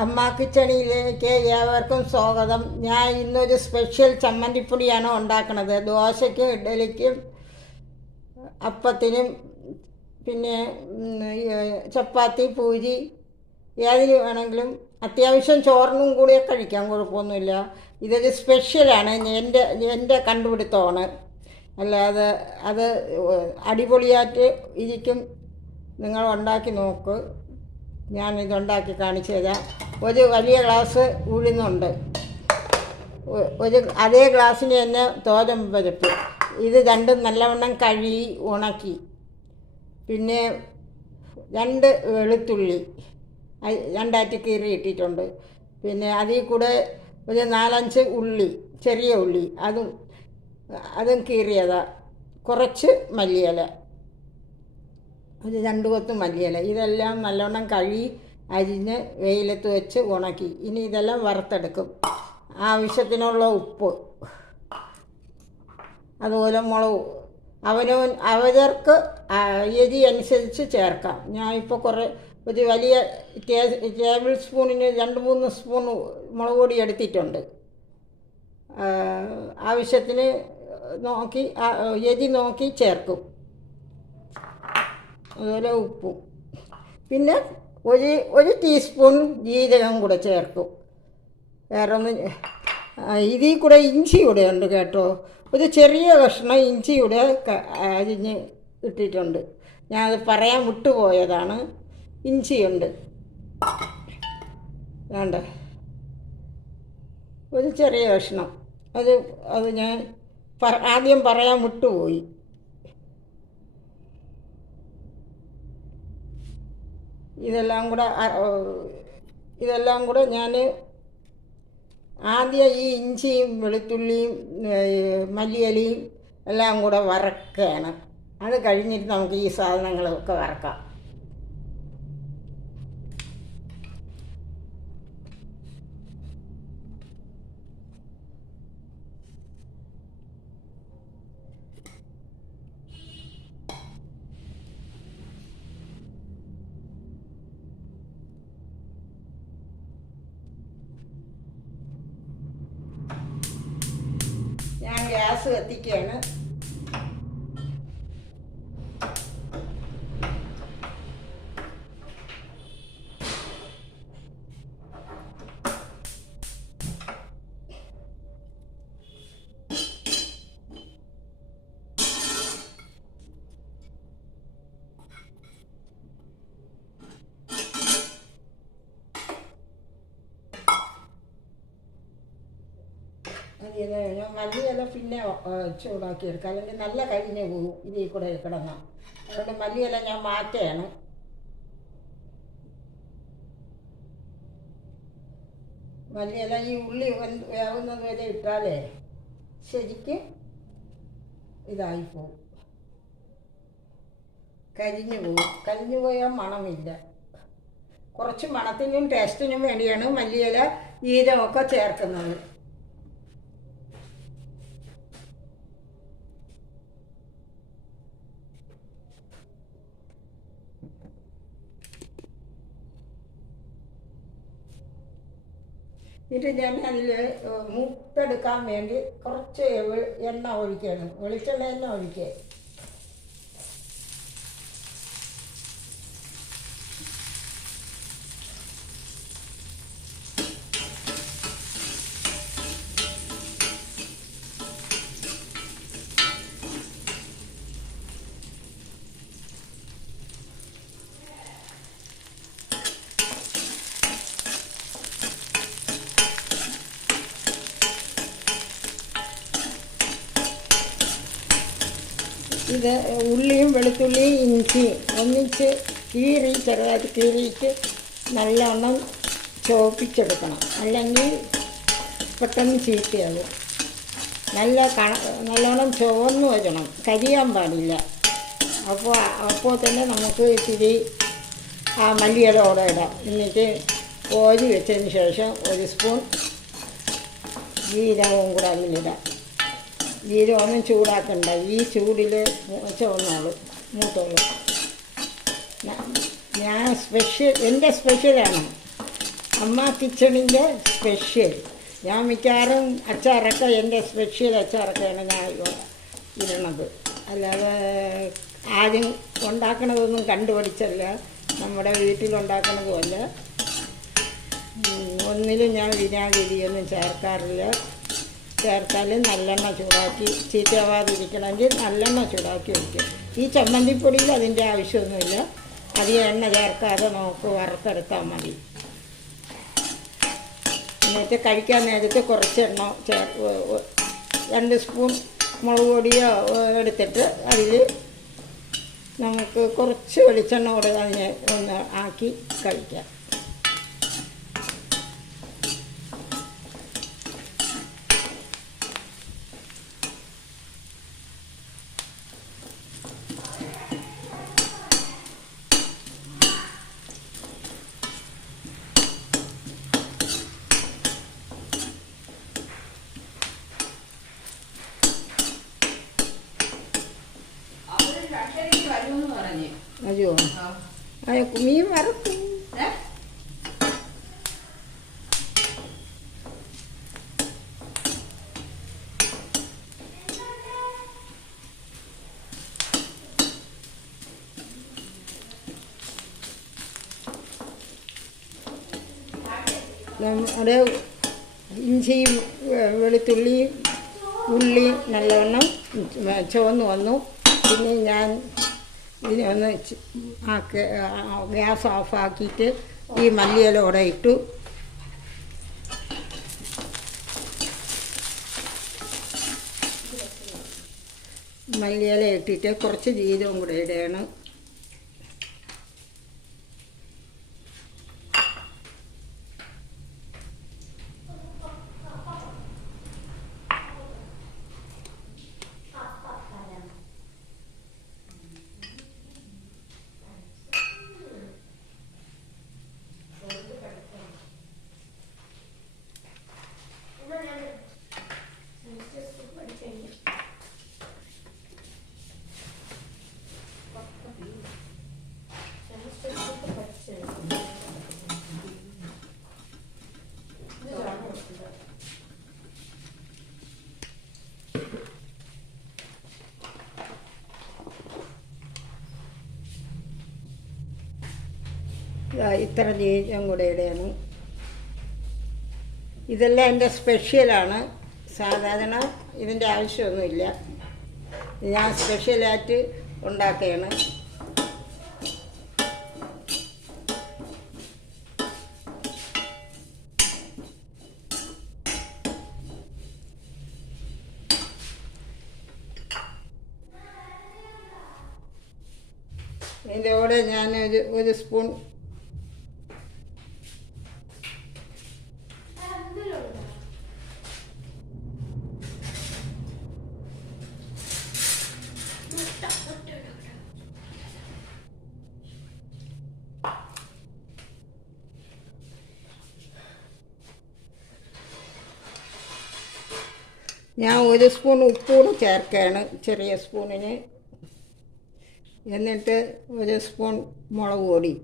അമ്മ കിച്ചണിയിലേക്ക് ഏവർക്കും സ്വാഗതം. ഞാൻ ഇന്നൊരു സ്പെഷ്യൽ ചമ്മന്തിപ്പൊടിയാണ് ഉണ്ടാക്കുന്നത്. ദോശയ്ക്കും ഇഡ്ഡലിക്കും അപ്പത്തിനും പിന്നെ ചപ്പാത്തി പൂരി ഏതിന് വേണമെങ്കിലും അത്യാവശ്യം ചോറിനും കൂടി കഴിക്കാം, കുഴപ്പമൊന്നുമില്ല. ഇതൊരു സ്പെഷ്യലാണ്, എൻ്റെ കണ്ടുപിടുത്തമാണ്. അല്ലാതെ അത് അടിപൊളിയായിട്ട് ഇരിക്കും. നിങ്ങൾ ഉണ്ടാക്കി നോക്ക്. ഞാനിതുണ്ടാക്കി കാണിച്ചു തരാം. ഒരു വലിയ ഗ്ലാസ് ഉഴുന്നുണ്ട്, അതേ ഗ്ലാസ്സിന് തന്നെ തോരൻ പരിപ്പ്. ഇത് രണ്ടും നല്ലവണ്ണം കഴുകി ഉണക്കി. പിന്നെ 2 വെളുത്തുള്ളി രണ്ടായിട്ട് കീറി ഇട്ടിട്ടുണ്ട്. പിന്നെ അതിൽ കൂടെ ഒരു 4-5 ഉള്ളി, ചെറിയ ഉള്ളി, അതും കീറിയതാണ്. കുറച്ച് മല്ലിയില, ഒരു 2 കൊത്ത് മല്ലിയില. ഇതെല്ലാം നല്ലോണം കഴുകി അരിഞ്ഞ് വെയിലത്ത് വെച്ച് ഉണക്കി. ഇനി ഇതെല്ലാം വറുത്തെടുക്കും. ആവശ്യത്തിനുള്ള ഉപ്പ്, അതുപോലെ മുളക് അവരവർക്ക് എരി അനുസരിച്ച് ചേർക്കാം. ഞാനിപ്പോൾ ഒരു വലിയ ടേബിൾ സ്പൂണിന് 2-3 സ്പൂൺ മുളക് പൊടി എടുത്തിട്ടുണ്ട്. ആവശ്യത്തിന് നോക്കി എരി നോക്കി ചേർക്കും. അതുപോലെ ഉപ്പും. പിന്നെ ഒരു ടീസ്പൂൺ ജീരകം കൂടെ ചേർക്കും. വേറെ ഒന്ന്, ഇതിൽ കൂടെ ഇഞ്ചി കൂടെ ഉണ്ട് കേട്ടോ. ഒരു ചെറിയ കഷ്ണം ഇഞ്ചി കൂടെ അരിഞ്ഞ് ഇട്ടിട്ടുണ്ട്. ഞാനത് പറയാൻ വിട്ടുപോയതാണ്. ഇഞ്ചിയുണ്ട്, വേണ്ട, ഒരു ചെറിയ കഷ്ണം. അത് ഞാൻ ആദ്യം പറയാൻ വിട്ടുപോയി. ഇതെല്ലാം കൂടെ ഞാൻ ആദ്യം ഈ ഇഞ്ചിയും വെളുത്തുള്ളിയും മല്ലിയിലയും എല്ലാം കൂടെ വറക്കുകയാണ്. അത് കഴിഞ്ഞിട്ട് നമുക്ക് ഈ സാധനങ്ങളൊക്കെ വറക്കാം. ഞാൻ ഗ്യാസ് കത്തിക്കുകയാണ്. ഞാൻ മല്ലിയില പിന്നെ ചൂടാക്കിയെടുക്കാം, അല്ലെങ്കിൽ നല്ല കരിഞ്ഞ് പോകും ഇതിൽ കൂടെ കിടന്നാൽ. അതുകൊണ്ട് മല്ലിയില ഞാൻ മാറ്റുകയാണ്. മല്ലിയില ഈ ഉള്ളി വേവുന്നത് വരെ ഇട്ടാലേ ശരിക്കും ഇതായിപ്പോവും, കരിഞ്ഞു പോയാൽ മണമില്ല. കുറച്ച് മണത്തിനും ടേസ്റ്റിനും വേണ്ടിയാണ് മല്ലിയില ജീരകമൊക്കെ ചേർക്കുന്നത്. ഇത് ഞാൻ അതിൽ മൂത്തെടുക്കാൻ വേണ്ടി കുറച്ച് എണ്ണ ഒഴിക്കുകയാണ്. വെളിച്ചെണ്ണ എണ്ണ ഒഴിക്കുക. ഇത് ഉള്ളിയും വെളുത്തുള്ളിയും ഇഞ്ചിയും ഒന്നിച്ച് ചെറുതായിട്ട് കീറിയിട്ട് നല്ലോണം ചോപ്പിച്ചെടുക്കണം, അല്ലെങ്കിൽ പെട്ടെന്ന് ചീത്തയാകും. നല്ലോണം ചുവന്ന് വരണം, കരിയാൻ പാടില്ല. അപ്പോൾ തന്നെ നമുക്ക് ഇത്തിരി മല്ലിയിലോടെ ഇടാം. എന്നിട്ട് കോരി വെച്ചതിന് ശേഷം 1 സ്പൂൺ ജീരകവും കൂടെ അതിലിടാം. ജീരകമൊന്നും ചൂടാക്കണ്ട, ഈ ചൂടിൽ മൂത്തോളൂ. എൻ്റെ സ്പെഷ്യലാണ്. അമ്മ കിച്ചണിൻ്റെ സ്പെഷ്യൽ. ഞാൻ മിക്കവാറും അച്ചാറൊക്കെ എൻ്റെ സ്പെഷ്യൽ അച്ചാറൊക്കെയാണ് ഞാൻ ഇടണത്. അല്ലാതെ ആദ്യം ഉണ്ടാക്കണതൊന്നും കണ്ടുപഠിച്ചല്ല, നമ്മുടെ വീട്ടിലുണ്ടാക്കണതുമല്ല. ഒന്നിലും ഞാൻ വിനാഗിരിയൊന്നും ചേർക്കാറില്ല. ചേർത്താൽ നല്ലെണ്ണ ചൂടാക്കി, ചീത്തയാവാതിരിക്കണമെങ്കിൽ നല്ലെണ്ണ ചൂടാക്കി വയ്ക്കും. ഈ ചമ്മന്തിപ്പൊടിയിൽ അതിൻ്റെ ആവശ്യമൊന്നുമില്ല. അധികം എണ്ണ ചേർക്കാതെ നമുക്ക് വറുത്തെടുത്താൽ മതി. എന്നിട്ട് കഴിക്കാൻ നേരത്ത് കുറച്ച് എണ്ണ 2 സ്പൂൺ മുളക് പൊടിയോ എടുത്തിട്ട് അതിൽ നമുക്ക് കുറച്ച് വെളിച്ചെണ്ണ കൂടെ അതിനെ ഒന്ന് ആക്കി കഴിക്കാം. അയ്യോ, മീൻ വറുക്കും. നമ്മുടെ ഇഞ്ചിയും വെളുത്തുള്ളിയും ഉള്ളി നല്ലവണ്ണം ചുവന്ന് വന്നു. പിന്നെ ഞാൻ ഇതിനെ ഒന്ന് ഗ്യാസ് ഓഫാക്കിയിട്ട് ഈ മല്ലിയിലോടെ ഇട്ടു. മല്ലിയില ഇട്ടിട്ട് കുറച്ച് ജീരകം കൂടെ ഇടണം. ഇത്ര ജീരകം കൂടെ ഇടണം. ഇതെല്ലാം എൻ്റെ സ്പെഷ്യലാണ്. സാധാരണ ഇതിൻ്റെ ആവശ്യമൊന്നുമില്ല. ഞാൻ സ്പെഷ്യലായിട്ട് ഉണ്ടാക്കുകയാണ്. ഇതിൻ്റെ കൂടെ ഞാൻ ഒരു സ്പൂൺ ഉപ്പ് കൂടെ ചേർക്കുകയാണ്, ചെറിയ സ്പൂണിന്. എന്നിട്ട് 1 സ്പൂൺ മുളക് പൊടി.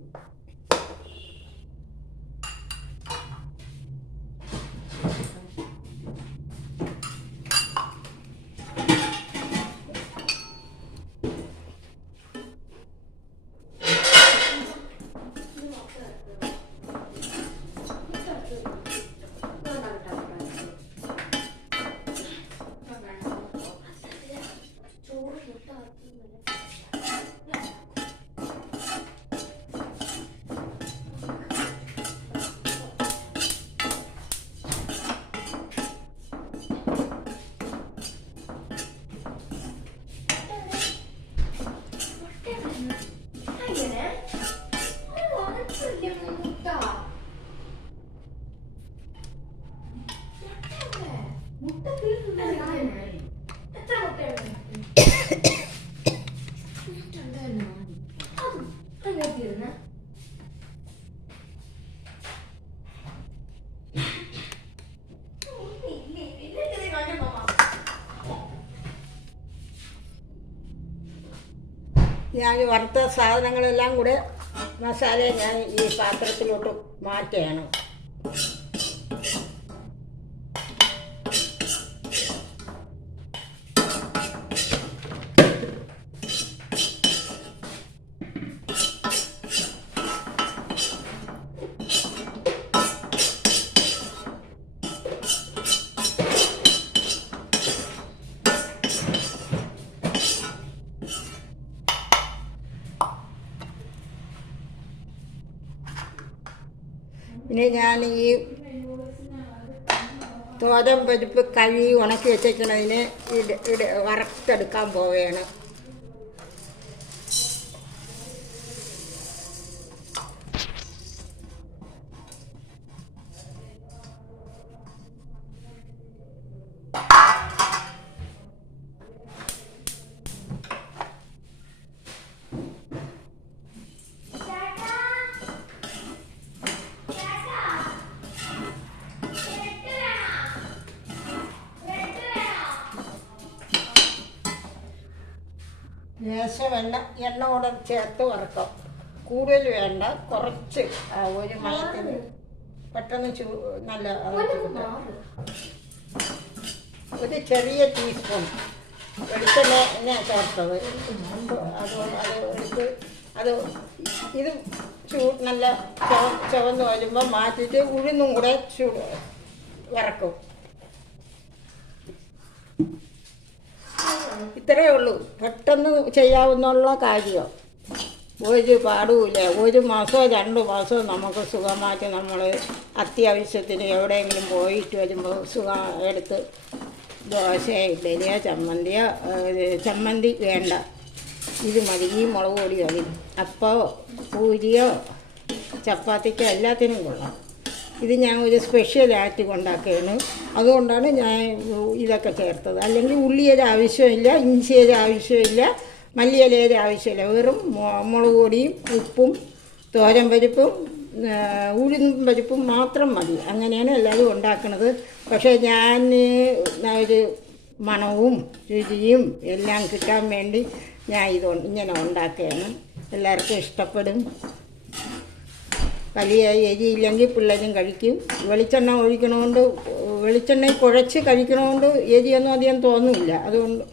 ഞാൻ വറുത്ത സാധനങ്ങളെല്ലാം കൂടെ മസാല ഞാൻ ഈ പാത്രത്തിലോട്ട് മാറ്റുകയാണ്. ഇനി ഞാൻ ഈ തോരൻ പരിപ്പ് കഴുകി ഉണക്കി വെച്ചേക്കണതിന് വറുത്തെടുക്കാൻ പോവുകയാണ്. ലേശം എണ്ണ കൂടെ ചേർത്ത് വറുക്കാം. കൂടുതൽ വേണ്ട, കുറച്ച് ഒരു മണത്തിന് പെട്ടെന്ന് നല്ല ഒരു ചെറിയ ടീസ്പൂൺ വെളിച്ചെണ്ണ ചേർത്തത്. അത് ഇത് നല്ല ചുവന്ന് വരുമ്പോൾ മാറ്റിയിട്ട് ഉഴുന്നും കൂടെ വറക്കും. ഇത്രയേ ഉള്ളൂ, പെട്ടെന്ന് ചെയ്യാവുന്നുള്ള കാര്യം. ഒരു പാടുമില്ല. 1 മാസമോ 2 മാസമോ നമുക്ക് സുഖമായിട്ട് നമ്മൾ അത്യാവശ്യത്തിന് എവിടെയെങ്കിലും പോയിട്ട് വരുമ്പോൾ സുഖം എടുത്ത് ദോശയോ ഇഡ്ഡലിയോ ചമ്മന്തി വേണ്ട, ഇത് മതി. ഈ മുളക് പൊടി മതി. അപ്പോൾ പൂരിയോ ചപ്പാത്തിക്കോ എല്ലാത്തിനും കൊള്ളാം. ഇത് ഞാൻ ഒരു സ്പെഷ്യലായിട്ട് ഉണ്ടാക്കുകയാണ്. അതുകൊണ്ടാണ് ഞാൻ ഇതൊക്കെ ചേർത്തത്. അല്ലെങ്കിൽ ഉള്ളിയുടെ ആവശ്യമില്ല, ഇഞ്ചിയുടെ ആവശ്യമില്ല, മല്ലിയിലയുടെ ആവശ്യമില്ല. വെറും മുളക് പൊടിയും ഉപ്പും തോരൻ പരിപ്പും ഉഴുന്നും പരിപ്പും മാത്രം മതി. അങ്ങനെയാണ് എല്ലാവരും ഉണ്ടാക്കുന്നത്. പക്ഷേ ഞാൻ ഒരു മണവും രുചിയും എല്ലാം കിട്ടാൻ വേണ്ടി ഞാൻ ഇങ്ങനെ ഉണ്ടാക്കുകയാണ്. എല്ലാവർക്കും ഇഷ്ടപ്പെടും. വലിയ എരിയില്ലെങ്കിൽ പിള്ളേരും കഴിക്കും. വെളിച്ചെണ്ണ ഒഴിക്കണോണ്ട്, വെളിച്ചെണ്ണ കുഴച്ച് കഴിക്കണോണ്ട് എരിയൊന്നും അധികം തോന്നില്ല. അതുകൊണ്ട്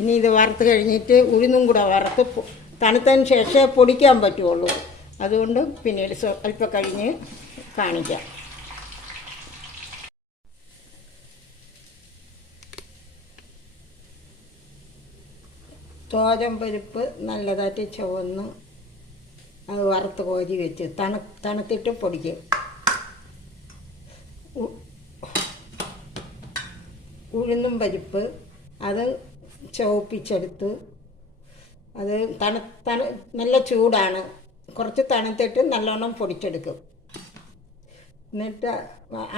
ഇനി ഇത് വറുത്ത് കഴിഞ്ഞിട്ട് ഉഴുന്നും കൂടെ വറുത്ത് തണുത്തതിന് ശേഷമേ പൊടിക്കാൻ പറ്റുള്ളൂ. അതുകൊണ്ട് പിന്നീട് അല്പം കഴിഞ്ഞ് കാണിക്കാം. തോരൻ പരിപ്പ് നല്ലതായിട്ട് ചുവന്ന് അത് വറുത്ത് കോരി വെച്ച് തണുത്തിട്ട് പൊടിക്കും. ഉഴുന്നും പരിപ്പ് അത് ചുവപ്പിച്ചെടുത്ത് അത് നല്ല ചൂടാണ്, കുറച്ച് തണുത്തിട്ട് നല്ലോണം പൊടിച്ചെടുക്കും. എന്നിട്ട്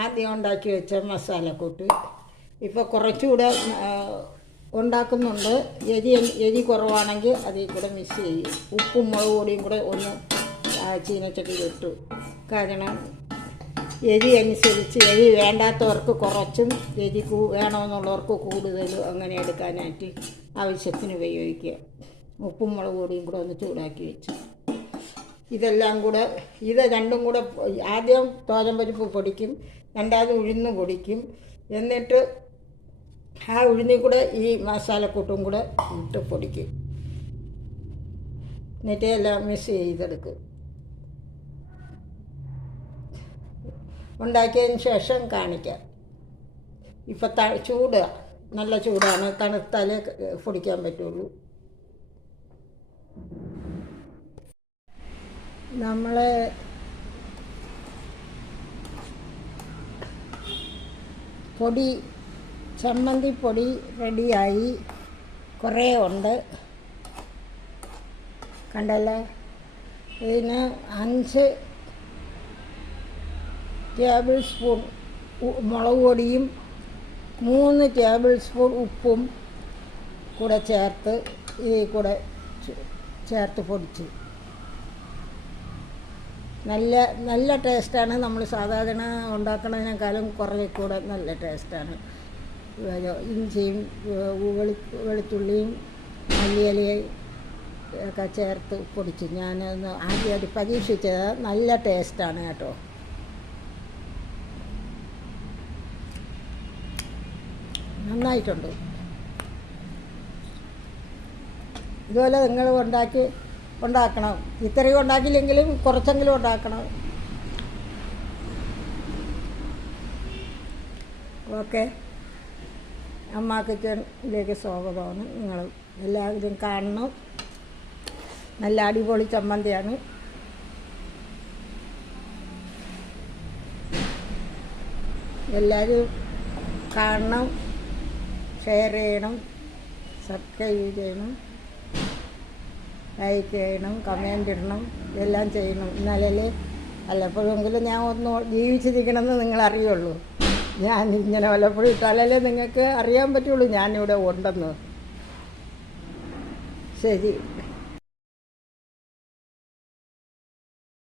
ആദ്യം ഉണ്ടാക്കി വെച്ച മസാലക്കൂട്ട് ഇപ്പോൾ കുറച്ചുകൂടെ ഉണ്ടാക്കുന്നുണ്ട്. എരി കുറവാണെങ്കിൽ അതിൽ കൂടെ മിക്സ് ചെയ്യും. ഉപ്പും മുളക് പൊടിയും കൂടെ ഒന്ന് ചീനച്ചട്ടിയിലിട്ടു. കാരണം എരി അനുസരിച്ച് എരി വേണ്ടാത്തവർക്ക് കുറച്ചും എരി വേണമെന്നുള്ളവർക്ക് കൂടുതലും അങ്ങനെ എടുക്കാനായിട്ട് ആവശ്യത്തിന് ഉപയോഗിക്കുക. ഉപ്പും മുളക് പൊടിയും കൂടെ ഒന്ന് ചൂടാക്കി വെച്ച് ഇതെല്ലാം കൂടെ രണ്ടും കൂടെ ആദ്യം തോരൻ പരിപ്പ് പൊടിക്കും, രണ്ടാമത് ഉഴുന്ന് പൊടിക്കും. എന്നിട്ട് ആ ഉഴുന്നി കൂടെ ഈ മസാലക്കൂട്ടും കൂടെ ഇട്ട് പൊടിക്കും. എന്നിട്ട് എല്ലാം മിക്സ് ചെയ്തെടുക്കും. ഉണ്ടാക്കിയതിന് ശേഷം കാണിക്കാം. ഇപ്പം ചൂട് നല്ല ചൂടാണ്, തണുത്താലേ പൊടിക്കാൻ പറ്റുള്ളൂ. നമ്മൾ പൊടി ചമ്മന്തിപ്പൊടി റെഡിയായി. കുറേ ഉണ്ട്, കണ്ടല്ലേ. ഇതിന് 5 ടേബിൾ സ്പൂൺ മുളക് പൊടിയും 3 ടേബിൾ സ്പൂൺ ഉപ്പും കൂടെ ചേർത്ത് ഇതിൽ കൂടെ ചേർത്ത് പൊടിച്ച് നല്ല ടേസ്റ്റാണ്. നമ്മൾ സാധാരണ ഉണ്ടാക്കുന്നതിനേക്കാളും കുറേ കൂടെ നല്ല ടേസ്റ്റാണ്. ഇഞ്ചിയും വെളുത്തുള്ളിയും മല്ലിയിലയും ഒക്കെ ചേർത്ത് പൊടിച്ച് ഞാനൊന്ന് ആദ്യമായിട്ട് പരീക്ഷിച്ചത്. നല്ല ടേസ്റ്റാണ് കേട്ടോ. നന്നായിട്ടുണ്ട്. ഇതുപോലെ നിങ്ങൾ ഉണ്ടാക്കണം. ഇത്രയും ഉണ്ടാക്കിയില്ലെങ്കിലും കുറച്ചെങ്കിലും ഉണ്ടാക്കണം. ഓക്കെ, അമ്മ കിച്ചണിലേക്ക് സ്വാഗതമാണ്. നിങ്ങൾ എല്ലാവരും കാണണം. നല്ല അടിപൊളി ചമ്മന്തിയാണ്. എല്ലാവരും കാണണം, ഷെയർ ചെയ്യണം, സബ്സ്ക്രൈബ് ചെയ്യണം, ലൈക്ക് ചെയ്യണം, കമൻ്റ് ഇടണം, ഇതെല്ലാം ചെയ്യണം. എന്നാലേ വല്ലപ്പോഴെങ്കിലും ഞാൻ ഒന്ന് ജീവിച്ചിരിക്കണമെന്ന് നിങ്ങളറിയുള്ളൂ. ഞാൻ ഇങ്ങനെ വല്ലപ്പോഴും ഇട്ടാലേ നിങ്ങൾക്ക് അറിയാൻ പറ്റുള്ളൂ ഞാനിവിടെ ഉണ്ടെന്ന്. ശരി.